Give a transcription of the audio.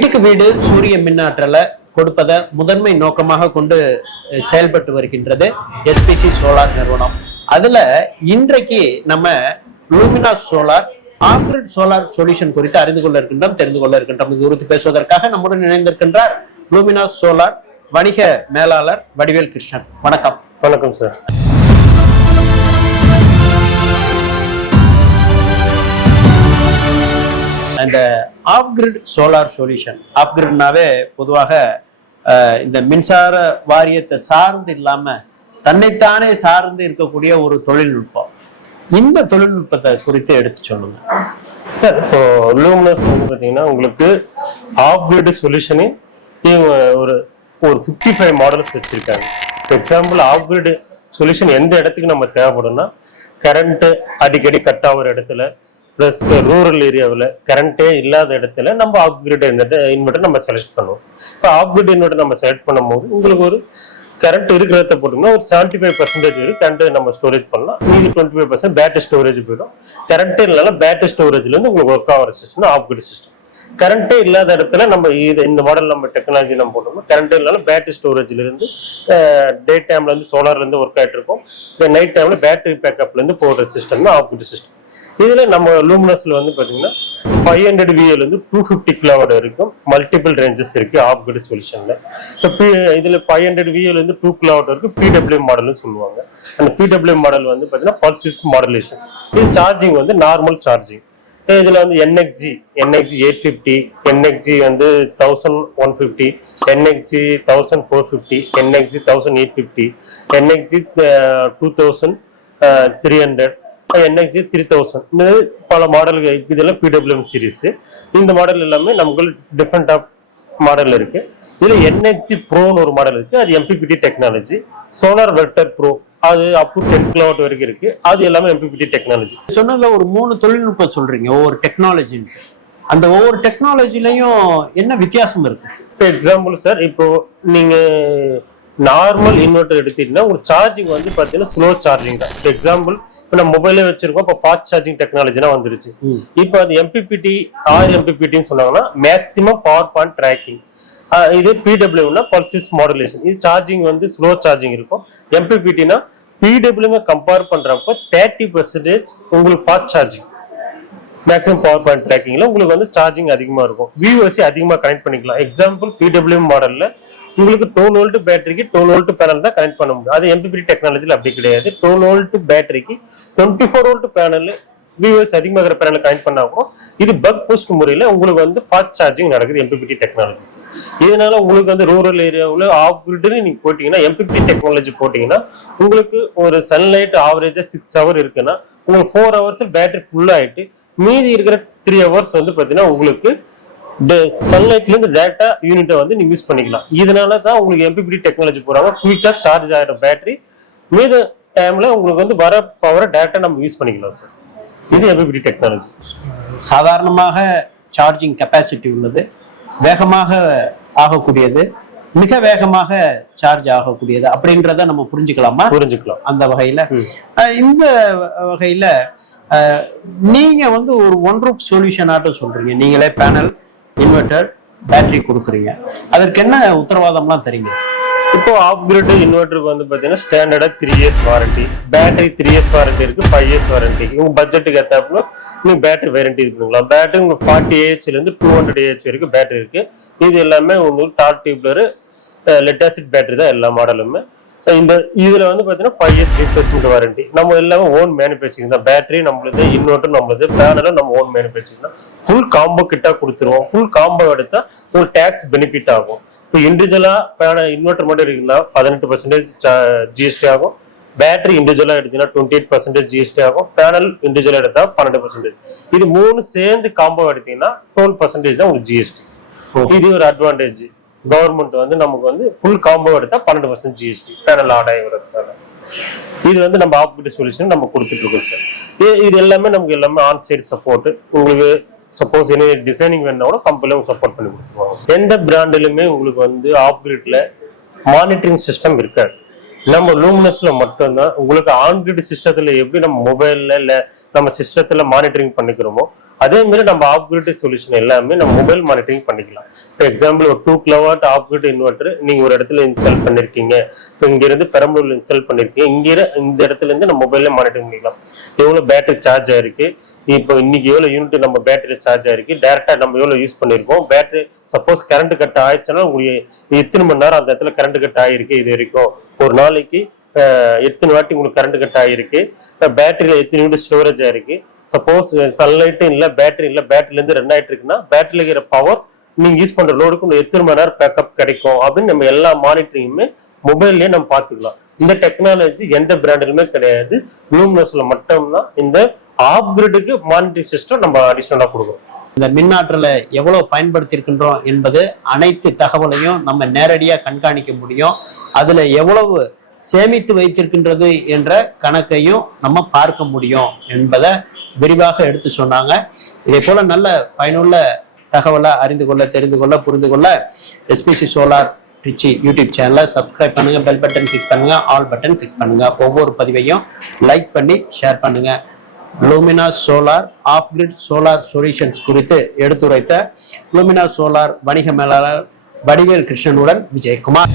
வீட்டுக்கு வீடு சூரிய மின்னாற்றலை கொடுப்பதை முதன்மை நோக்கமாக கொண்டு செயல்பட்டு வருகின்றது எஸ்பிசி சோலார் நிறுவனம். அதுல இன்றைக்கு நம்ம Luminous solar off grid solar solution குறித்து அறிந்து கொள்ள இருக்கின்றோம் தெரிந்து கொள்ள இருக்கின்றோம். இது குறித்து பேசுவதற்காக நம்முடன் இணைந்திருக்கின்றார் லூமினா சோலார் வணிக மேலாளர் வடிவேல் கிருஷ்ணன். வணக்கம். வணக்கம் சார். அந்த off grid solar solution off கிரிட்னாவே பொதுவாக இந்த மின்சார வாரியத்தை சார்ந்து இல்லாம தன்னைத்தானே சார்ந்து இருக்கக்கூடிய ஒரு தொழில்நுட்பம். இந்த தொழில்நுட்பத்தை குறித்து எடுத்து சொல்லுங்க. சார் இப்போ லூமினஸ் வந்து பார்த்தீங்கன்னா உங்களுக்கு ஆஃப் கிரிட் சொல்யூஷனே இவங்க ஒரு ஒரு ஃபிஃப்டி ஃபைவ் மாடல்ஸ் வச்சிருக்காங்க. எக்ஸாம்பிள் ஆஃப் கிரிட் சொல்யூஷன் எந்த இடத்துக்கு நம்ம தேவைப்படும்னா கரண்ட் அடிக்கடி கட் ஆகிற இடத்துல ப்ளஸ் ரூரல் ஏரியாவில் கரண்ட்டே இல்லாத இடத்துல நம்ம ஆஃப் கிரிட் இன்வெர்டர் நம்ம செலக்ட் பண்ணுவோம். இப்போ ஆஃப் கிரிட் இன்வெர்டர் நம்ம செலக்ட் பண்ணும்போது உங்களுக்கு ஒரு கரண்ட் இருக்கிறத போட்டோம்னா ஒரு செவன்டி ஃபைவ் பர்சன்டேஜ் வரைக்கும் கரண்ட் நம்ம ஸ்டோரேஜ் பண்ணலாம். மீதி twenty five percent battery storage போயிடும் கரண்ட்டே இல்லைனா பேட்டரி ஸ்டோரேஜ்லேருந்து உங்களுக்கு ஒர்க் ஆகிற சிஸ்டம் ஆஃப் கிரிட் சிஸ்டம் கரண்டே இல்லாத இடத்துல நம்ம இது இந்த மாடல் நம்ம டெக்னாலஜி நம்ம போட்டோம்னா கரண்ட்டே இல்லாமல் பேட்டரி ஸ்டோரேஜ்லேருந்து டே டைம்லேருந்து இருந்து ஒர்க் ஆகிட்டு இருக்கும். நைட் டைமில் பேட்டரி பேக்கப்லேருந்து போடுற சிஸ்டம் தான் ஆஃப் கிரிட் சிஸ்டம் இதுல நம்ம லூமினஸ்ல வந்து பாத்தீங்கன்னா ஃபைவ் ஹண்ட்ரட் விஎல் வந்து டூ ஃபிஃப்டி கிலோவாட் இருக்கும். மல்டிபிள் ரேஞ்சஸ் இருக்கு ஆஃப் கிரிட் சொல்யூஷன்ல இப்போ இதுல ஃபைவ் ஹண்ட்ரட் விஎல் வந்து டூ கிலோவாட் இருக்கு பிடபிள்யூ மாடல்னு சொல்லுவாங்க. அந்த பிடபிள்யூ மாடல் வந்து பாத்தீங்கன்னா பல்ஸ் மாடலேஷன் இது சார்ஜிங் வந்து நார்மல் சார்ஜிங் இதுல வந்து NXG NXG eight fifty NXG வந்து thousand one fifty NXG thousand four fifty NXG thousand eight fifty NXG two thousand three hundred NXG three thousand பல மாடல்கள் இதெல்லாம் பிடபிள்யூஎம் சீரிஸ் இந்த model எல்லாமே நமக்கு டிஃப்ரெண்ட் ஆஃப் மாடல் இருக்கு. இதுல என்எக்ஜி ப்ரோன்னு ஒரு மாடல் இருக்கு. அது MPPT technology solar vector pro அது அப் டு டென் கிலோவாட் வரைக்கும் இருக்கு. அது எல்லாமே எம்பிபிடி டெக்னாலஜி சொன்னதுல ஒரு மூணு தொழில்நுட்பம் சொல்றீங்க. ஒவ்வொரு டெக்னாலஜின்னு அந்த ஒவ்வொரு டெக்னாலஜிலையும் என்ன வித்தியாசம் இருக்கு? இப்போ எக்ஸாம்பிள் சார் இப்போ நீங்க நார்மல் இன்வெர்டர் எடுத்தீங்கன்னா ஒரு சார்ஜிங் வந்து பாத்தீங்கன்னா ஸ்லோ சார்ஜிங் தான். எக்ஸாம்பிள் இப்போ நம்ம மொபைலே வச்சிருக்கோம். இப்போ ஃபாஸ்ட் சார்ஜிங் டெக்னாலஜினா வந்துருச்சு. இப்போ அது எம்பிபிடி ஆர் எம்பிபிடின்னு சொன்னாங்கன்னா மேக்ஸிமம் பவர் பாயிண்ட் ட்ராக்கிங் இது பிடபிள்யூனா பல்சிஸ் மாடுலேஷன் இது சார்ஜிங் வந்து ஸ்லோ சார்ஜிங் இருக்கும். எம்பிபிடினா பிடபிள்யூ கம்பேர் பண்றப்போ தேர்ட்டி பர்சன்டேஜ் உங்களுக்கு fast charging maximum power point ட்ராக்கிங்ல உங்களுக்கு வந்து சார்ஜிங் அதிகமா இருக்கும். விஓசி அதிகமா கனெக்ட் பண்ணிக்கலாம். எக்ஸாம்பிள் பிடபிள்யூ மாடல்ல உங்களுக்கு டுவெல் வோல்ட் பேட்டரிக்கு டுவெல் வோல்ட் பேனல் தான் கனெக்ட் பண்ண முடியும். அது எம்பிபிடி டெக்னாலஜியில் அப்படி கிடையாது. டுவெல் வோல்ட் பேட்டரிக்கு twenty four volt panel VOS அதிகமாக பேனல் கனெக்ட் பண்ணாலும் இது பக் போஸ்ட் முறையில் உங்களுக்கு வந்து ஃபாஸ்ட் சார்ஜிங் நடக்குது எம்பிபிடி டெக்னாலஜிஸ் இதனால உங்களுக்கு வந்து ரூரல் ஏரியாவில் ஆஃப் கிரிட்னு நீங்கள் போட்டீங்கன்னா எம்பிபிடி டெக்னாலஜி போட்டிங்கன்னா உங்களுக்கு ஒரு சன்லைட் ஆவரேஜாக சிக்ஸ் ஹவர் இருக்குன்னா உங்களுக்கு ஃபோர் ஹவர்ஸ் பேட்டரி ஃபுல்லாகிட்டு மீதி இருக்கிற த்ரீ ஹவர்ஸ் வந்து பார்த்தீங்கன்னா உங்களுக்கு சன்லைட்ல இருந்து டேட்டா யூனிட்டை வந்து நீங்க யூஸ் பண்ணிக்கலாம். இதனால தான் உங்களுக்கு எம்பிபிடி டெக்னாலஜி போறாங்க. குயிக்கா சார்ஜ் ஆகிற பேட்டரி மீத டைம்ல உங்களுக்கு வந்து வர பவரை டேட்டா நம்ம யூஸ் பண்ணிக்கலாம் சார் இது எம்பிபிடி டெக்னாலஜி சாதாரணமாக சார்ஜிங் கெப்பாசிட்டி உள்ளது. வேகமாக ஆகக்கூடியது. மிக வேகமாக சார்ஜ் ஆகக்கூடியது. அப்படின்றத நம்ம புரிஞ்சுக்கலாமா? புரிஞ்சுக்கலாம். அந்த வகையில. இந்த வகையில நீங்க வந்து ஒரு ஒன் ரூப் சொல்யூஷன் ஆட்டம் சொல்றீங்க. நீங்களே பேனல் இன்வெர்டர் பேட்டரி கொடுக்குறீங்க. அதற்கு என்ன உத்தரவாதம்லாம் தரீங்க? இப்போ ஆஃப் கிரிட் இன்வெர்டருக்கு வந்து பார்த்தீங்கன்னா ஸ்டாண்டர்டா three years warranty battery three years warranty இருக்கு ஃபைவ் இயர்ஸ் வாரண்டி உங்க பட்ஜெட்டுக்கு ஏத்தாப்புல நீங்க பேட்டரி வாரண்டி இது பண்ணலாம் பேட்டரி உங்களுக்கு ஃபார்ட்டி ஏஹெச்லேருந்து டூ ஹண்ட்ரட் ஏஹெச் வரைக்கும் பேட்டரி இருக்கு. இது எல்லாமே உங்களுக்கு tall tubular lead acid battery தான் எல்லா மாடலுமே இந்த இதுல வந்து பாத்தீங்கன்னா ஃபைவ் இயர்ஸ் ரீப்ளேஸ்மெண்ட் வாரண்டி நம்ம எல்லாமே ஓன் மேனுஃபேக்சரிங் தான். பேட்டரி நம்மளுது இன்வெர்டர் நம்மளுது பேனலும் நம்ம ஓன் மேனுஃபேக்சரிங் தான். ஃபுல் காம்போ கிட்டா கொடுத்துருவோம். ஃபுல் காம்போ எடுத்தா உங்களுக்கு டேக்ஸ் பெனிஃபிட் ஆகும். இப்போ இண்டிவிஜுவலா இன்வெர்டர் மட்டும் எடுத்தீங்கன்னா பதினெட்டு பர்சன்டேஜ் ஜிஎஸ்டி ஆகும். பேட்டரி இண்டிவிஜுவலா எடுத்தீங்கன்னா டுவெண்ட்டி எயிட் பர்சன்டேஜ் ஜிஎஸ்டி ஆகும். பேனல் இண்டிவிஜுவலா எடுத்தா பன்னெண்டு பர்சன்டேஜ் இது மூணு சேர்ந்து காம்போ எடுத்தீங்கன்னா டுவெல் பர்சன்டேஜ் தான் உங்களுக்கு ஜிஎஸ்டி இது ஒரு அட்வான்டேஜ் கவர்மெண்ட் வந்து நமக்கு வந்து ஃபுல் காம்போ எடுத்தா பன்னெண்டு பர்சன்ட் ஜிஎஸ்டி பேனல் ஆடாய் வரதுனால இது வந்து நம்ம ஆப்கிட்ட சொல்யூஷன் நம்ம கொடுத்துட்டு இருக்கோம் சார் இது இது எல்லாமே நமக்கு எல்லாமே ஆன் சைடு சப்போர்ட் உங்களுக்கு சப்போஸ் என்ன டிசைனிங் வேணாலும் கம்பெனியும் சப்போர்ட் பண்ணி கொடுத்துருவாங்க. எந்த பிராண்டிலுமே உங்களுக்கு வந்து ஆப்கிரிட்ல மானிட்டரிங் சிஸ்டம் இருக்காது. நம்ம லூமினஸ்ல மட்டும்தான். உங்களுக்கு ஆன்கிரிட் சிஸ்டத்துல எப்படி நம்ம மொபைல்ல இல்ல நம்ம சிஸ்டத்துல மானிட்டரிங் பண்ணிக்கிறோமோ அதே மாதிரி நம்ம ஆஃப் கிரிட் சொல்யூஷன் எல்லாமே நம்ம மொபைல் மானிட்டரிங் பண்ணிக்கலாம். இப்போ எக்ஸாம்பிள் ஒரு two kilowatt off grid inverter நீங்க ஒரு இடத்துல இன்ஸ்டால் பண்ணிருக்கீங்க. இப்போ இங்கிருந்து பெரம்பலூர்ல இன்ஸ்டால் பண்ணிருக்கீங்க. இங்க இந்த இடத்துல இருந்து நம்ம மொபைல்ல மானிட்டரிங் பண்ணிக்கலாம். எவ்வளவு பேட்டரி சார்ஜ் ஆயிருக்கு? இப்போ இன்னைக்கு எவ்வளவு யூனிட் நம்ம பேட்டரி சார்ஜ் ஆயிருக்கு? டேரக்டா நம்ம எவ்வளவு யூஸ் பண்ணிருக்கோம்? பேட்டரி சப்போஸ் கரண்ட் கட் ஆயிடுச்சுன்னா உங்களுக்கு எத்தனை மணி நேரம் அந்த இடத்துல கரண்ட் கட் ஆயிருக்கு இது வரைக்கும்? ஒரு நாளைக்கு எத்தனை வாட்டி உங்களுக்கு கரண்ட் கட் ஆயிருக்கு? பேட்டரியில் எத்தனை யூனிட் ஸ்டோரேஜ் ஆயிருக்கு? சப்போஸ் சன்லைட்டும் இல்லை பேட்டரி இல்லை பேட்டரியிலேருந்து ரன் ஆகிட்டு இருக்குன்னா பேட்டரியில் இருக்கிற பவர் நீங்கள் யூஸ் பண்ணுற லோடுக்கு உங்களுக்கு எத்தனை மணி நேரம் பேக்கப் கிடைக்கும்? அப்படின்னு நம்ம எல்லா மானிட்டரிங்குமே மொபைல்லேயே நம்ம பார்த்துக்கலாம். இந்த டெக்னாலஜி எந்த பிராண்டிலுமே கிடையாது. ப்ளூம்னஸ்ல மட்டும்தான் இந்த ஆஃப் கிரிடுக்கு மானிட்டரிங் சிஸ்டம் நம்ம அடிஷ்னலாக கொடுக்குறோம் இந்த மின்னாற்றலை எவ்வளோ பயன்படுத்தியிருக்கின்றோம் என்பது அனைத்து தகவலையும் நம்ம நேரடியாக கண்காணிக்க முடியும். அதில் எவ்வளவு சேமித்து வைத்திருக்கின்றது என்ற கணக்கையும் நம்ம பார்க்க முடியும் என்பதை விரிவாக எடுத்து சொன்னாங்க. இதே போல நல்ல பயனுள்ள தகவலை அறிந்து கொள்ள தெரிந்து கொள்ள புரிந்து கொள்ள எஸ்பிசி சோலார் ரிச்சி யூடியூப் சேனலை சப்ஸ்கிரைப் பண்ணுங்க பெல் பட்டன் கிளிக் பண்ணுங்க ஆல் பட்டன் கிளிக் பண்ணுங்க. ஒவ்வொரு பதிவையும் லைக் பண்ணி ஷேர் பண்ணுங்க. Luminous solar off grid solar solutions குறித்து எடுத்துரைத்த லூமினா சோலார் வணிக மேலாளர் வடிவேல் கிருஷ்ணனுடன் விஜயகுமார்.